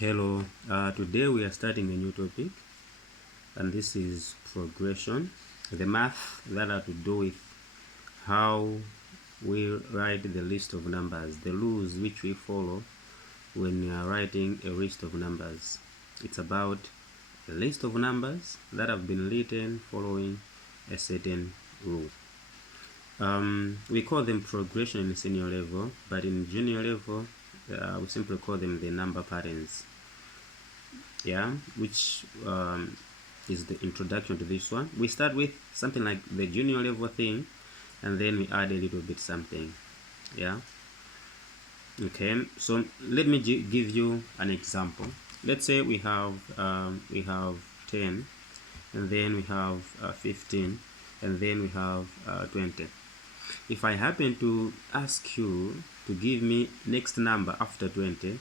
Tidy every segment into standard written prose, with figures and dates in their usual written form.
Hello, today we are starting a new topic, and this is progression, the math that have to do with how we write the list of numbers, the rules which we follow when we are writing a list of numbers. It's about a list of numbers that have been written following a certain rule. We call them progression in senior level, but in junior level, we simply call them the number patterns. Yeah, which is the introduction to this one. We start with something like the junior level thing, and then we add a little bit something. Yeah. Okay. So let me give you an example. Let's say we have 10, and then we have 15, and then we have 20. If I happen to ask you to give me next number after 20,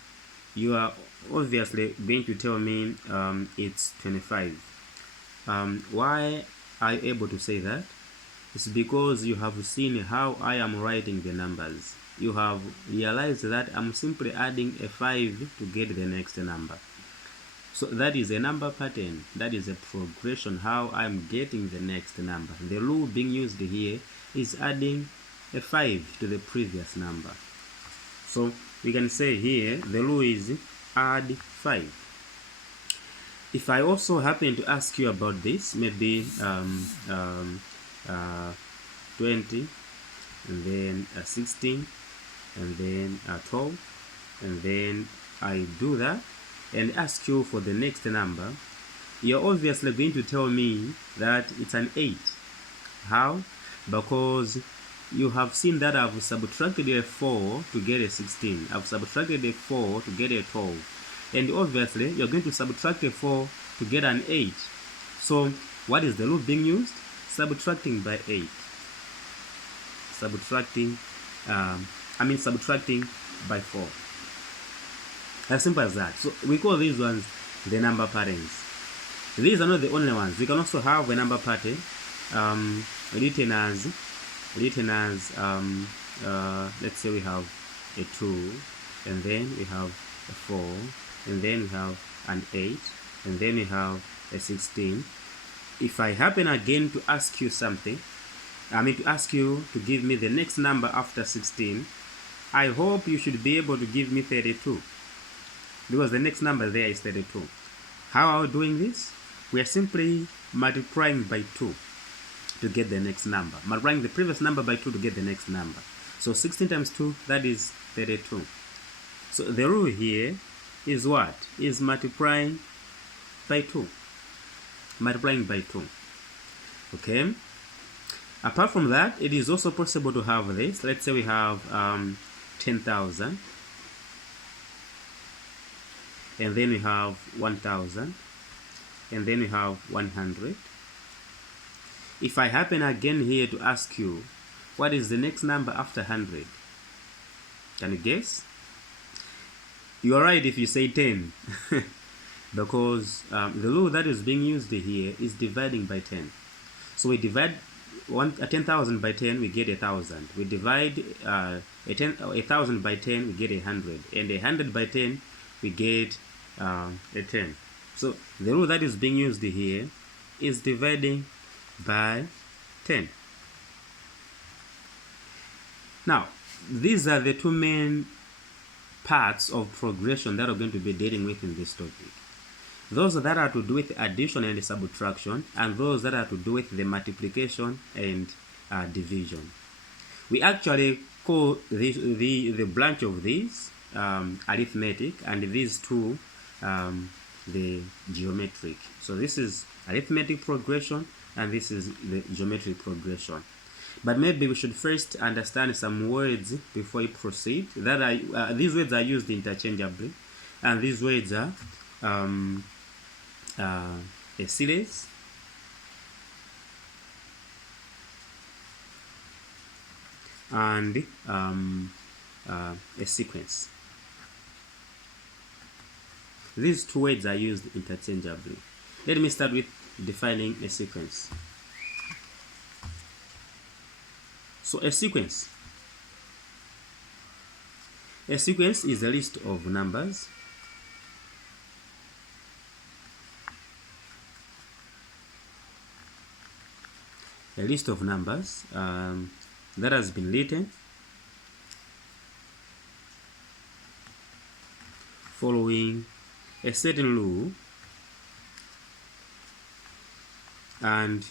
you are obviously going to tell me it's 25. Why are you able to say that? It's because you have seen how I am writing the numbers. You have realized that I'm simply adding a 5 to get the next number. So that is a number pattern. That is a progression how I'm getting the next number. The rule being used here is adding a 5 to the previous number. So we can say here the rule is add 5. If I also happen to ask you about this, maybe 20, and then 16, and then 12, and then I do that and ask you for the next number, you're obviously going to tell me that it's an 8. How? Because you have seen that I've subtracted a 4 to get a 16. I've subtracted a 4 to get a 12. And obviously, you're going to subtract a 4 to get an 8. So, what is the rule being used? Subtracting by 8. Subtracting by 4. As simple as that. So, we call these ones the number patterns. These are not the only ones. We can also have a number pattern written as let's say we have a 2, and then we have a 4, and then we have an 8, and then we have a 16. If I happen again to ask you something, to ask you to give me the next number after 16, I hope you should be able to give me 32, because the next number there is 32. How are we doing this? We are simply multiplying by 2 to get the next number. Multiplying the previous number by 2 to get the next number. So 16 times 2, that is 32. So the rule here is what? Is multiplying by 2. Multiplying by 2. Okay? Apart from that, it is also possible to have this. Let's say we have 10,000. And then we have 1,000. And then we have 100. If I happen again here to ask you, what is the next number after 100? Can you guess? You are right if you say 10. Because the rule that is being used here is dividing by 10. So we divide 10,000 by 10, we get 1,000. We divide 1,000 by 10, we get 100. And 100 by 10, we get a 10. So the rule that is being used here is dividing by 10. Now, these are the two main parts of progression that we're going to be dealing with in this topic. Those that are to do with addition and subtraction, and those that are to do with the multiplication and division. We actually call the branch of these arithmetic, and these two the geometric. So this is arithmetic progression, and this is the geometric progression. But maybe we should first understand some words before we proceed. That are these words are used interchangeably, and these words are a series, and a sequence. These two words are used interchangeably. Let me start with defining a sequence. So a sequence is a list of numbers a list of numbers that has been written following a certain rule, and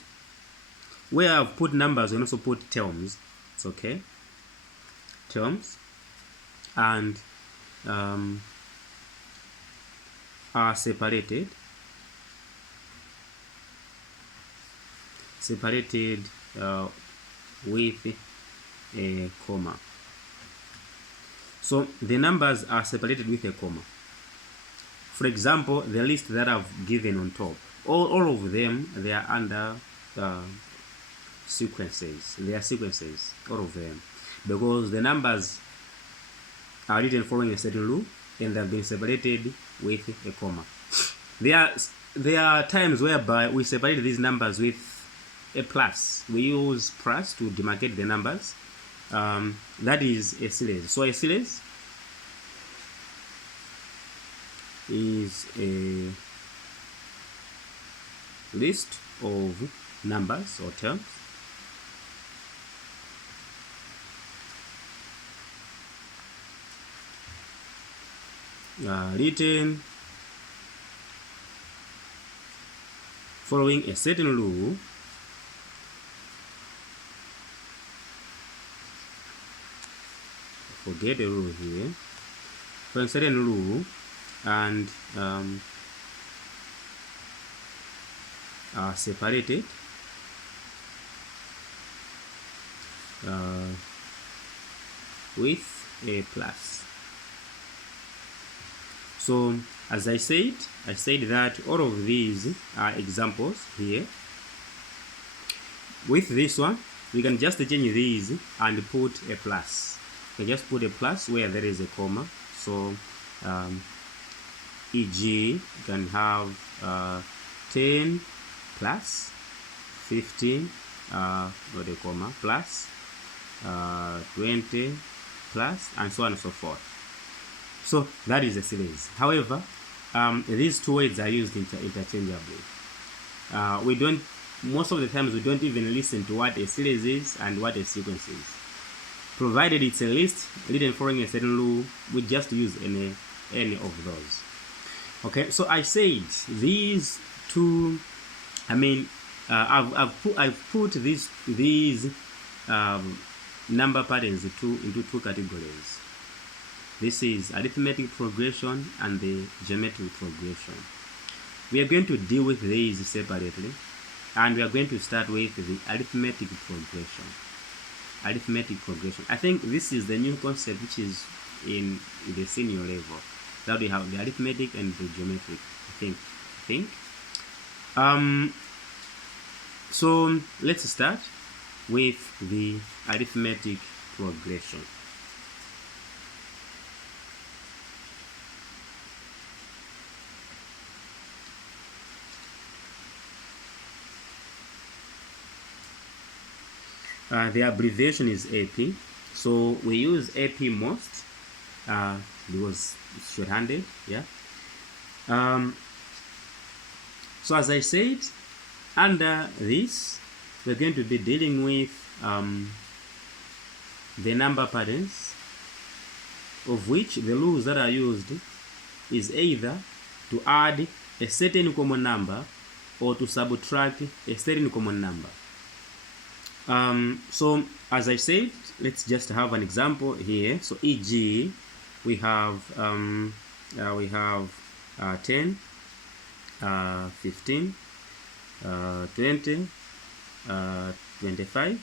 where I've put numbers, you can also put terms. It's okay, terms, and are separated with a comma. So the numbers are separated with a comma. For example, the list that I've given on top, all of them, they are under sequences. They are sequences, all of them, because the numbers are written following a certain rule and they have been separated with a comma. There are times whereby we separate these numbers with a plus. We use plus to demarcate the numbers. That is a series. So a series is a list of numbers or terms written following a certain rule forget the rule here, for a certain rule, and are separated with a plus. So as I said that all of these are examples here. With this one, we can just change these and put a plus. We can just put a plus where there is a comma. So e.g. you can have 10 plus 15 not a comma plus 20 plus, and so on and so forth. So that is a series. However, these two words are used interchangeably. Most of the times we don't even listen to what a series is and what a sequence is. Provided it's a list written following a certain rule, we just use any of those. Okay, so I said these two. I've put these number patterns into two categories. This is arithmetic progression and the geometric progression. We are going to deal with these separately, and we are going to start with the arithmetic progression. Arithmetic progression. I think this is the new concept which is in the senior level. That we have the arithmetic and the geometric. I think. So let's start with the arithmetic progression. The abbreviation is AP. So we use AP most because it's short-handed. Yeah. So as I said, under this, we're going to be dealing with the number patterns, of which the rules that are used is either to add a certain common number or to subtract a certain common number. So as I said, let's just have an example here. So e.g. we have 10, 15, 20, 25,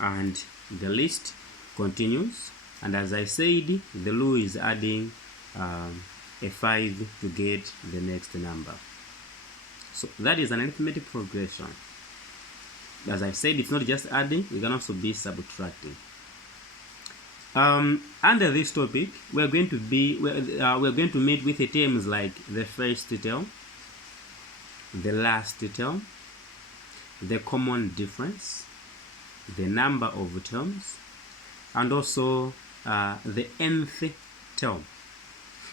and the list continues. And as I said, the rule is adding a 5 to get the next number. So that is an arithmetic progression. As I said, it's not just adding, it can also be subtracting. Under this topic, we're going to meet with the terms like the first term, the last term, the common difference, the number of terms, and also the nth term.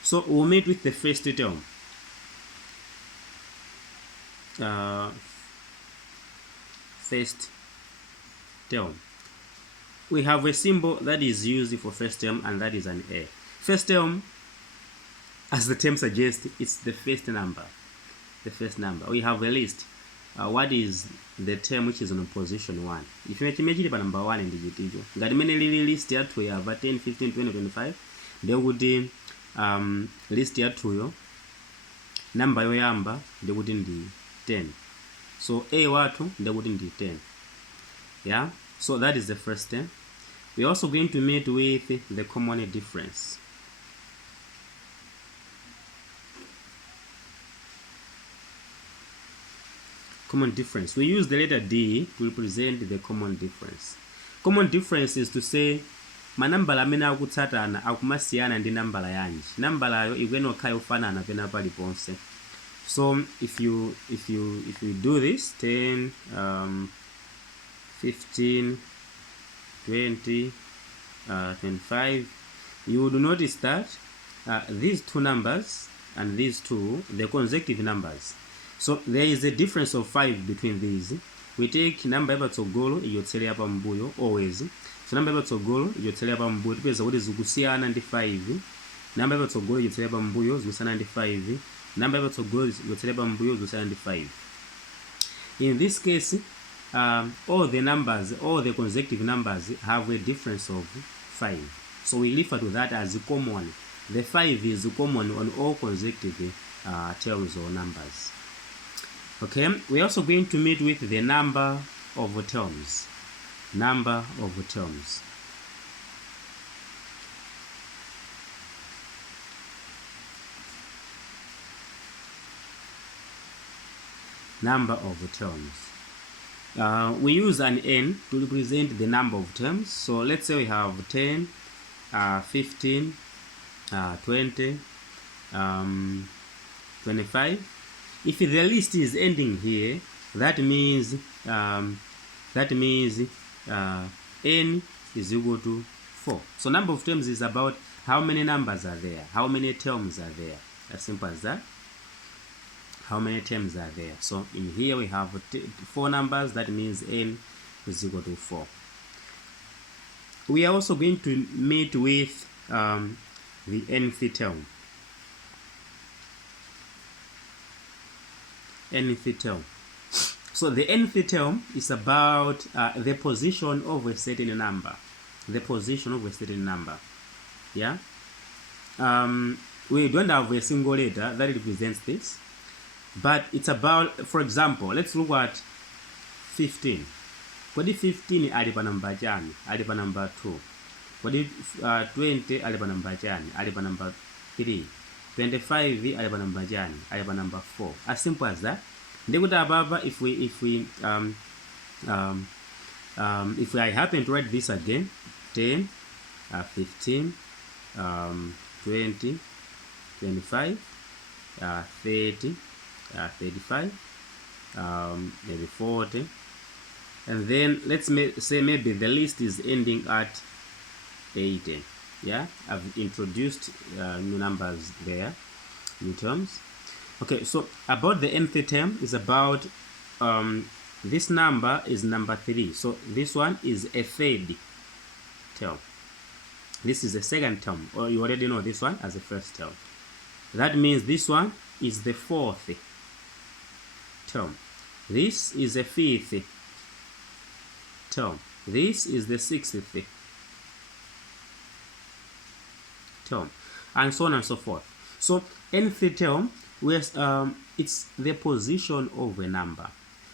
So we'll meet with the first term. first term. We have a symbol that is used for first term, and that is an A. First term, as the term suggests, it's the first number. The first number. We have a list. What is the term which is on position 1? If you chimechili pa number 1 ndichiticho. Ngati mene lili list yathu ya 10, 15, 20, 25, ndikuti list yathuyo number yoyamba ndikuti ndi 10. So A wathu ndikuti ndi 10. Yeah? So that is the first term. We're also going to meet with the common difference. Common difference. We use the letter D to represent the common difference. Common difference is to say manambala amene akutsatana akumasiyana ndi nambala yanji. Nambalayo ikwenokha yofanana pena paliponse. So if you do this 10, 15, 20, 25, you would notice that these two numbers and these two, they're consecutive numbers. So there is a difference of 5 between these. We take number yapatsogolo iyotsele pa mbuyo always. So number yapatsogolo iyotsele pa mbuyo tipeza kuti zikusiyana ndi 5. Number yapatsogolo iyotsele pa mbuyo zikusiyana ndi 5. Number yapatsogolo iyotsele pa mbuyo zikusiyana ndi 5. In this case, all the consecutive numbers have a difference of 5. So we refer to that as common. The 5 is common on all consecutive terms or numbers. Okay, we're also going to meet with the number of terms. Number of terms. Number of terms. We use an N to represent the number of terms. So let's say we have 10, 15, 20, 25. If the list is ending here, that means N is equal to 4. So number of terms is about how many numbers are there, how many terms are there. As simple as that. How many terms are there? So in here we have 4 numbers. That means N is equal to 4. We are also going to meet with the nth term. Nth term. So the nth term is about the position of a certain number. The position of a certain number. Yeah. We don't have a single letter that represents this, but it's about, for example, let's look at 15. Kodi 15 ali pa number chani? Ali pa number 2. Kodi 20 ali pa number chani? Ali pa number 3. 25 ali pa number chani? Ali pa number 4. As simple as that. Ndikuti ababa, if I happen to write this again, 10, 15, 20, 25, 30, 35, maybe 40, and then let's say maybe the list is ending at 80. Yeah, I've introduced new numbers there, new terms. Okay, so about the nth term is about this number is number 3. So this one is a third term. This is the second term, or you already know this one as the first term. That means this one is the 4th term. This is the 5th term. This is the 6th term, and so on and so forth. So nth term, it's the position of a number.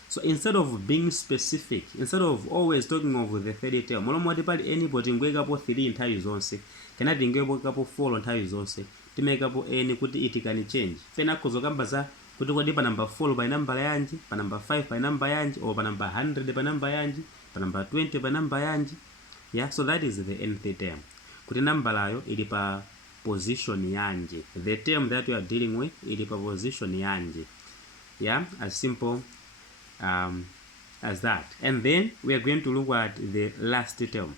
So instead of being specific, instead of always talking of the third term, molomoti pali anybody ngwekapo 3 nthawi zonse, kenati ngwekapo 4 nthawi zonse, timekapo n kuti it can change. Fena kuzokamba za kuti kodi pa number 4 pa number yanji, pa number 5 pa number yanji, or pa number 100 pa number yanji, pa number 20 pa number yanji. Yeah, so that is the nth term. Kuti number layo ili pa position yanji. The term that we are dealing with ili pa position yanji. Yeah, as simple as that. And then we are going to look at the last term.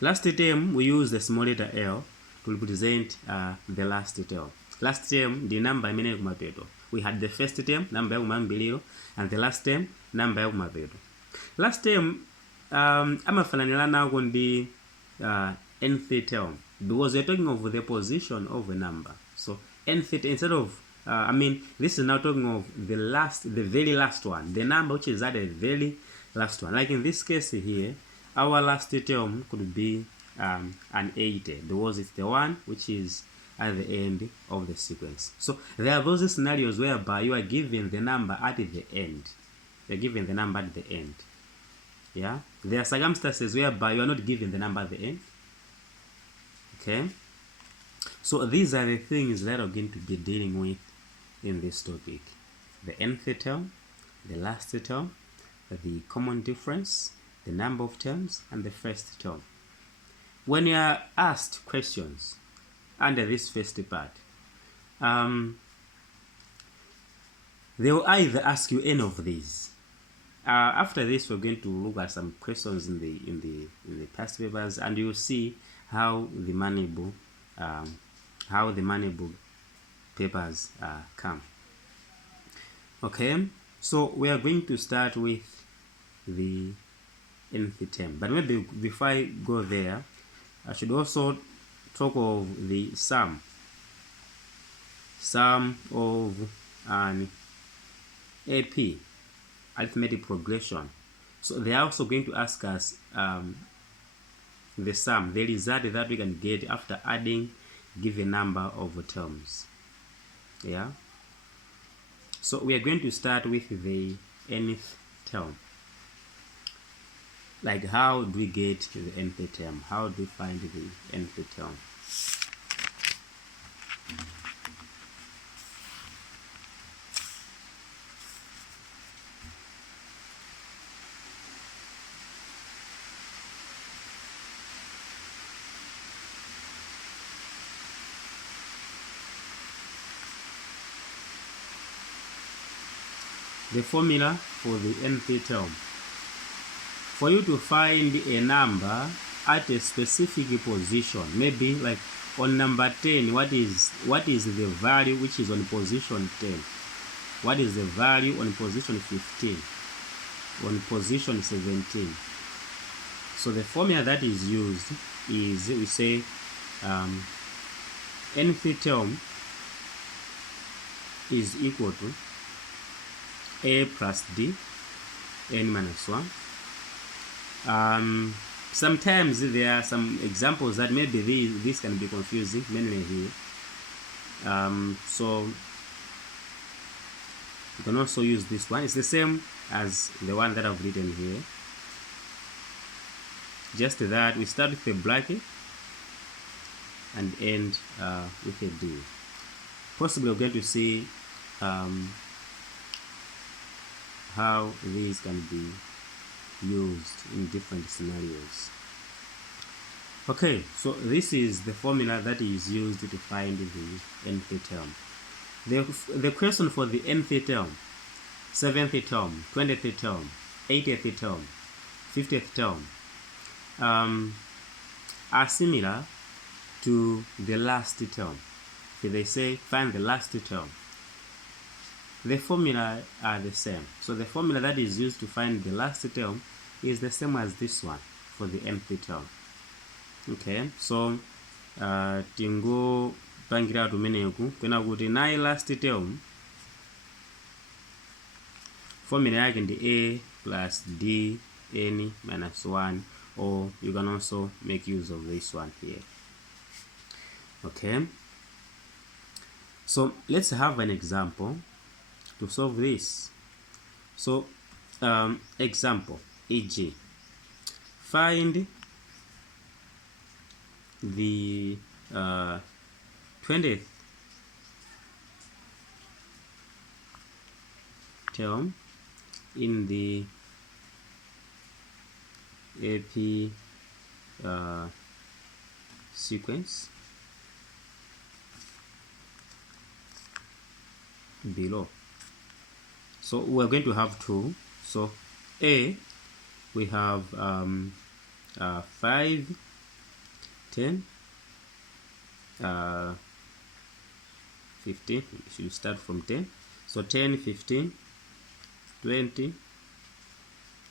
Last term, we use the small letter L to represent the last term. Last term, the number imene kumapeto. we had the first term namba yakumayambiliro and the last term namba yakumapeto. Last term amafananira nako ndi nth term because we're talking of the position of a number. So nth, instead of this is now talking of the very last one, the number which is at the very last one. Like in this case here, our last term could be an 80 because it's the one which is at the end of the sequence. So there are those scenarios whereby you are given the number at the end. You're given the number at the end. Yeah, there are circumstances whereby you are not given the number at the end. Okay, so these are the things that I'm going to be dealing with in this topic: the nth term, the last term, the common difference, the number of terms, and the first term. When you are asked questions under this first part, they will either ask you any of these. After this, we're going to look at some questions in the past papers, and you'll see how the Moneybook papers come. Okay, so we are going to start with the nth term, but maybe before I go there, I should also talk of the sum of an AP, arithmetic progression. So they are also going to ask us the sum, the result that we can get after adding given number of terms. Yeah, so we are going to start with the nth term. Like, how do we get the nth term? How do we find the nth term? The formula for the nth term. For you to find a number at a specific position, maybe like on number 10, what is the value which is on position 10? What is the value on position 15? On position 17? So the formula that is used is, we say nth term is equal to a plus d n minus 1. Sometimes there are some examples that maybe this can be confusing, mainly here. So you can also use this one. It's the same as the one that I've written here, just that we start with a bracket and end with a d. Possibly we're going to see how these can be used in different scenarios. Okay, so this is the formula that is used to find the nth term. The question for the nth term, 7th term, 20th term, 80th term, 50th term are similar to the last term. If they say find the last term, the formula are the same. So the formula that is used to find the last term is the same as this one for the nth term. Okay, so tingo pangira tumeneku kwena kuti nayi last term formula yake ndi a plus d n minus 1, or you can also make use of this one here. Okay, so let's have an example to solve this. So example, e.g., find the 20th term in the AP sequence below. So we're going to have two. So A, we have 5, 10, 15. We should start from 10. So 10, 15, 20,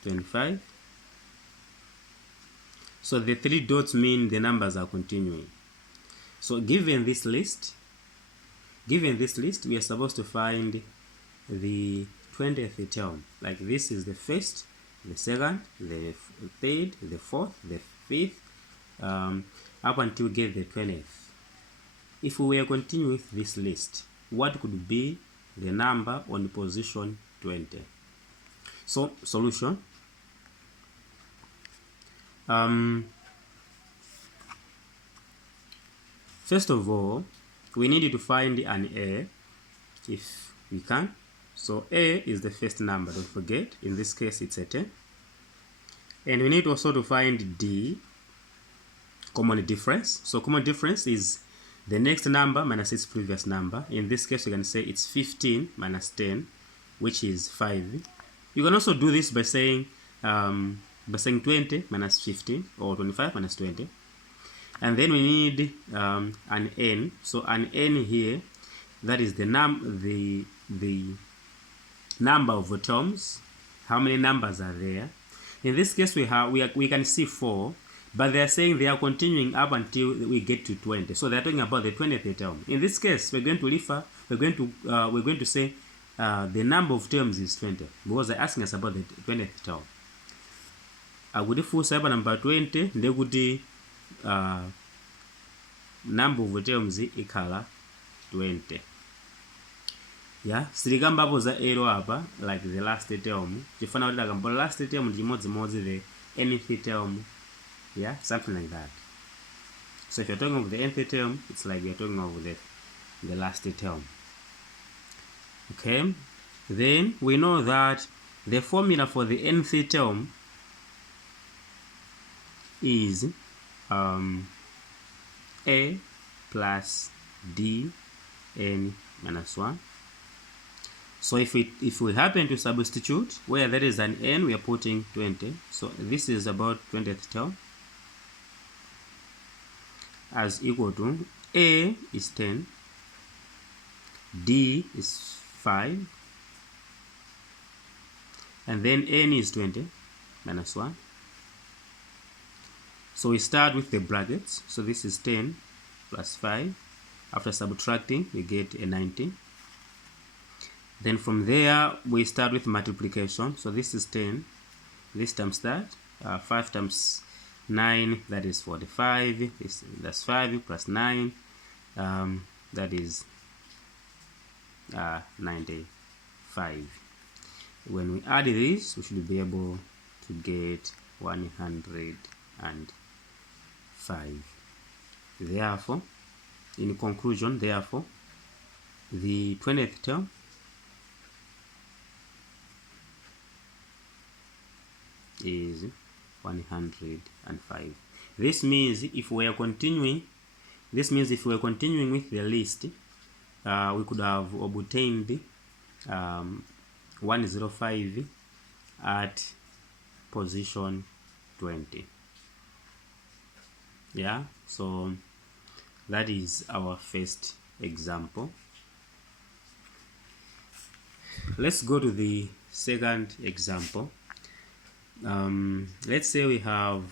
25. So the 3 dots mean the numbers are continuing. So given this list, we are supposed to find the 20th term. Like this is the first, the second, the third, the fourth, the fifth, up until we get the 20th. If we were continuing with this list, what could be the number on position 20? So solution. First of all, we need to find an A if we can. So A is the first number, don't forget. In this case, it's a 10. And we need also to find D, common difference. So common difference is the next number minus its previous number. In this case, we can say it's 15 minus 10, which is 5. You can also do this by saying 20 minus 15 or 25 minus 20. And then we need an n. So an n here, that is the number of terms. How many numbers are there? In this case, we can see 4, but they are saying they are continuing up until we get to 20. So they are talking about the 20th term. In this case, we're going to say the number of terms is 20 because they're asking us about the 20th term. I would force number 20. They would number of terms ikhala 20. Yeah, siligamba za ero hapa like the last term. Chifana kuti akamba last term ndi chimodzimodzi the nth term. Yeah, something like that. So if you're talking of the nth term, it's like you're talking of the last term. Okay, then we know that the formula for the nth term is A plus D n minus 1. So if we happen to substitute where there is an n, we are putting 20. So this is about 20th term as equal to A is 10, D is 5, and then n is 20 minus 1. So we start with the brackets. So this is 10 plus 5. After subtracting, we get a 19. Then from there, we start with multiplication. So this is 10. This times that. 5 times 9, that is 45. That's 5 plus 9. That is 95. When we add this, we should be able to get 105. Therefore, in conclusion, therefore, the 20th term is 105. This means if we are continuing with the list, we could have obtained 105 at position 20. Yeah, so that is our first example. Let's go to the second example. Let's say we have